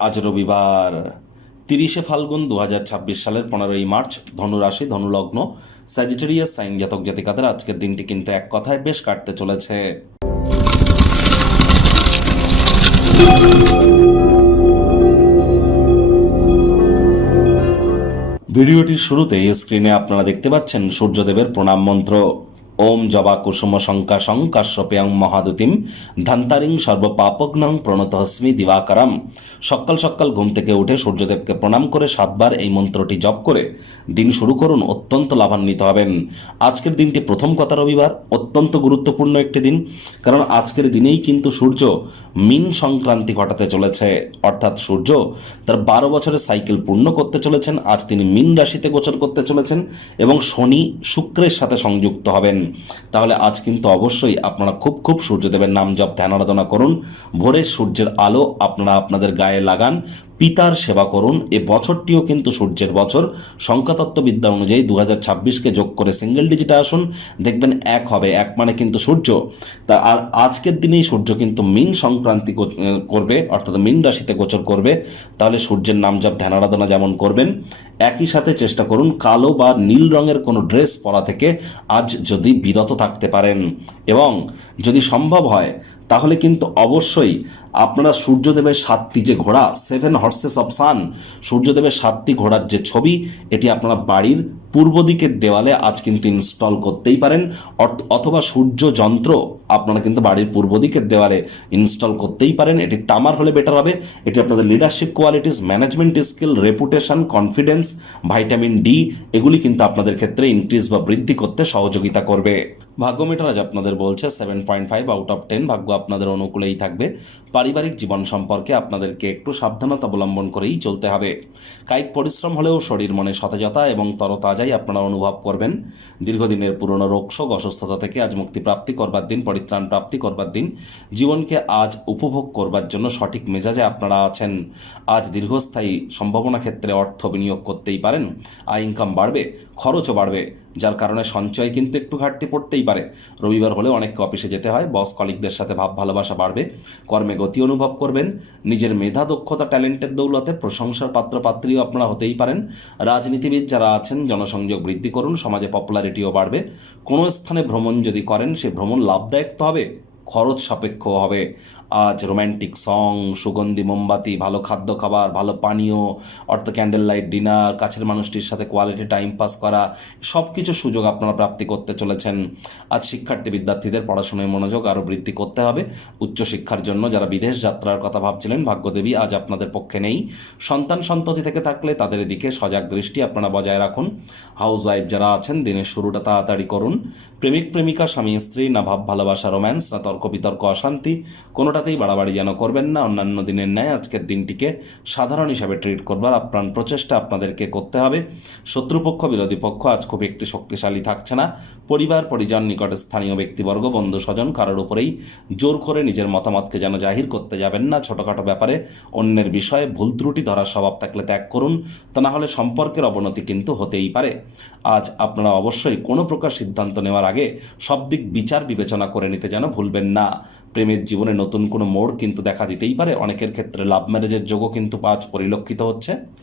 আজ রবিবার 30শে ফাল্গুন 2026 সালের 15ই মার্চ। ধনুরাশি, ধনুলগ্ন, স্যাজিটেরিয়াস সাইন জাতক জাতিকাদের আজকের দিনটি কিন্তু এক কথায় বেশ কাটতে চলেছে। ভিডিওটির শুরুতে স্ক্রিনে আপনারা দেখতে পাচ্ছেন সূর্যদেবের প্রণাম মন্ত্র। ওম জবা কুসুম শঙ্কাশং কাশ্যপেয়ং মহাদুতিম ধান্তারিং সর্বপাপগ্নং প্রণতহস্মি দিবাকরম। সকাল সকাল ঘুম থেকে উঠে সূর্যদেবকে প্রণাম করে 7 বার এই মন্ত্রটি জপ করে দিন শুরু করুন, অত্যন্ত লাভান্বিত হবেন। আজকের দিনটি প্রথম কথা রবিবার, অত্যন্ত গুরুত্বপূর্ণ একটি দিন, কারণ আজকের দিনেই কিন্তু সূর্য মীন সংক্রান্তি ঘটাতে চলেছে, অর্থাৎ সূর্য তার 12 বছরের সাইকেল পূর্ণ করতে চলেছেন। আজ তিনি মীন রাশিতে গোচর করতে চলেছেন এবং শনি শুক্রের সাথে সংযুক্ত হবেন। তাহলে আজ কিন্তু অবশ্যই আপনারা খুব সূর্যদেবের নাম জপ ধ্যান আরাধনা করুন। ভোরের সূর্যের আলো আপনারা আপনাদের গায়ে লাগান, পিতার সেবা করুন। এ বছরটিও কিন্তু সূর্যের বছর। সংখ্যাতত্ত্ববিদ্যা অনুযায়ী 2026কে যোগ করে সিঙ্গেল ডিজিটে আসুন, দেখবেন 1 হবে। 1 মানে কিন্তু সূর্য। তা আর আজকের দিনেই সূর্য কিন্তু মীন সংক্রান্তি করবে, অর্থাৎ মীন রাশিতে গোচর করবে। তাহলে সূর্যের নাম জপ ধ্যান আরাধনা যেমন করবেন, একই সাথে চেষ্টা করুন কালো বা নীল রঙের কোনো ড্রেস পরা থেকে আজ যদি বিরত থাকতে পারেন, এবং যদি সম্ভব হয় তাহলে কিন্তু অবশ্যই আপনারা সূর্যদেবের 7টি যে ঘোড়া, 7 হর্সেস অফ সান, সূর্যদেবের 7টি ঘোড়ার যে ছবি, এটি আপনারা বাড়ির পূর্ব দিকের দেওয়ালে আজ কিন্তু ইনস্টল করতেই পারেন, অথবা সূর্য যন্ত্র আপনারা কিন্তু বাড়ির পূর্ব দিকের দেওয়ালে ইনস্টল করতেই পারেন। এটি তামার হলে বেটার হবে। এটি আপনাদের leadership qualities, management skill, reputation, confidence, vitamin D এগুলি কিন্তু আপনাদের ক্ষেত্রে ইনক্রিজ বা বৃদ্ধি করতে সহযোগিতা করবে। ভাগ্য মিটার আজ আপনাদের বলছে 7.5 আউট অফ 10। ভাগ্য আপনাদের অনুকূলেই থাকবে। পারিবারিক জীবন সম্পর্কে আপনাদেরকে একটু সাবধানতা অবলম্বন করেই চলতে হবে। কায়িক পরিশ্রম হলেও শরীর মনে সতেজতা এবং তরতাজাই আপনারা অনুভব করবেন। দীর্ঘদিনের পুরনো রোগশোক, অসুস্থতা থেকে আজ মুক্তি প্রাপ্তি করবার দিন, পরিত্রাণ প্রাপ্তি করবার দিন। জীবনকে আজ উপভোগ করবার জন্য সঠিক মেজাজে আপনারা আছেন। আজ দীর্ঘস্থায়ী সম্ভাবনা ক্ষেত্রে অর্থ বিনিয়োগ করতেই পারেন। আয় ইনকাম বাড়বে, খরচও বাড়বে, যার কারণে সঞ্চয় কিন্তু একটু ঘাটতি পড়তেই পারে। রবিবার হলে অনেককে অফিসে যেতে হয়। বস কলিগদের সাথে ভাব ভালোবাসা বাড়বে। কর্মে গতি অনুভব করবেন। নিজের মেধা, দক্ষতা, ট্যালেন্টের দৌলতে প্রশংসার পাত্রপাত্রীও আপনারা হতেই পারেন। রাজনীতিবিদ যারা আছেন জনসংযোগ বৃদ্ধি করুন, সমাজে পপুলারিটিও বাড়বে। কোনো স্থানে ভ্রমণ যদি করেন সে ভ্রমণ লাভদায়ক তো হবে, খরচ সাপেক্ষ হবে। আজ রোম্যান্টিক সং, সুগন্ধি মোমবাতি, ভালো খাদ্য খাবার, ভালো পানীয়, অর্থাৎ ক্যান্ডেল লাইট ডিনার, কাছের মানুষটির সাথে কোয়ালিটি টাইম পাস করা, সব কিছু সুযোগ আপনারা প্রাপ্তি করতে চলেছেন। আজ শিক্ষার্থী বিদ্যার্থীদের পড়াশোনায় মনোযোগ আরও বৃদ্ধি করতে হবে। উচ্চশিক্ষার জন্য যারা বিদেশ যাত্রার কথা ভাবছিলেন, ভাগ্যদেবী আজ আপনাদের পক্ষে নেই। সন্তান সন্ততি থেকে থাকলে তাদের দিকে সজাগ দৃষ্টি আপনারা বজায় রাখুন। হাউস ওয়াইফ যারা আছেন দিনের শুরুটা তাড়াতাড়ি করুন। প্রেমিক প্রেমিকা, স্বামী স্ত্রী, না ভাব ভালোবাসা রোম্যান্স, না তর্ক বিতর্ক অশান্তি, কোনোটাতেই বাড়াবাড়ি যেন করবেন না। অন্যান্য দিনের ন্যায় আজকের দিনটিকে সাধারণ হিসাবে ট্রিট করবার আপ্রাণ প্রচেষ্টা আপনাদেরকে করতে হবে। শত্রুপক্ষ, বিরোধী পক্ষ আজ খুব একটি শক্তিশালী থাকছে না। পরিবার পরিজন, নিকটে স্থানীয় ব্যক্তিবর্গ, বন্ধু স্বজন কারোর উপরেই জোর করে নিজের মতামতকে যেন জাহির করতে যাবেন না। ছোটোখাটো ব্যাপারে অন্যের বিষয়ে ভুল ত্রুটি ধরার স্বভাব থাকলে ত্যাগ করুন, তা না হলে সম্পর্কের অবনতি কিন্তু হতেই পারে। আজ আপনারা অবশ্যই কোনো প্রকার সিদ্ধান্ত নেওয়ার আগে সব দিক বিচার বিবেচনা করে নিতে যেন ভুলবেন না। প্রেমের জীবনে নতুন কোনো মোড় কিন্তু দেখা দিতেই পারে। অনেকের ক্ষেত্রে লাভ ম্যারেজের যোগও কিন্তু আজ পরিলক্ষিত হচ্ছে।